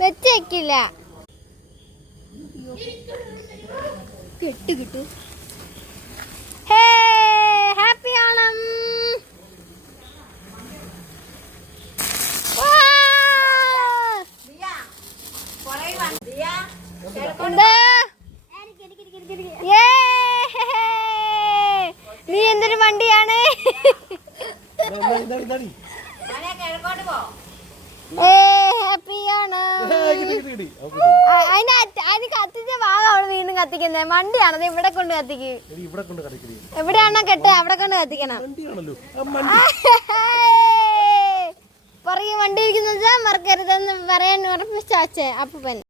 വെച്ചേക്കില്ല. കിട്ടു ഹേ ഹാപ്പി ഓണം. നീ എന്തൊരു വണ്ടിയാണ്. അതിന് കത്തിച്ച ഭാഗം അവള് വീണ്ടും കത്തിക്കുന്നത്. വണ്ടിയാണത് ഇവിടെ കൊണ്ട് കത്തിക്ക്. എവിടെയാണോ കെട്ട് അവിടെ കൊണ്ട് കത്തിക്കണം. പുറകെ വണ്ടി ഇരിക്കുന്നത് മറക്കരുതെന്ന് പറയാൻ ഉറപ്പിച്ചാച്ചേ അപ്പൻ.